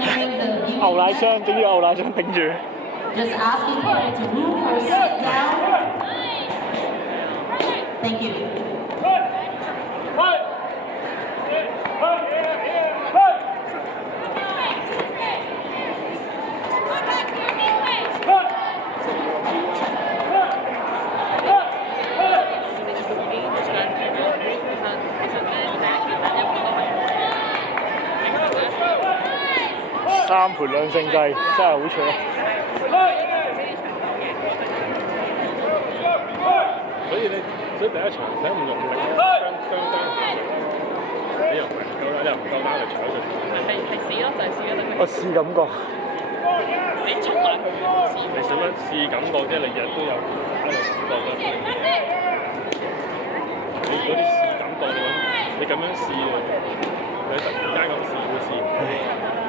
clearing the view. 牛奶箱，整啲牛奶箱頂住。 Just asking people to move or sit down. Thank you. 3盤兩勝計，真係好扯。所以第一場使唔用力，你又唔夠啦，又唔夠膽嚟搶佢。係試咯，就係試咯，等佢。我試感覺。你衝埋去試。你使乜試感覺啫？你日日都有打嚟感覺啦。你嗰啲試感覺，你咁樣試啊，你突然間咁試會試。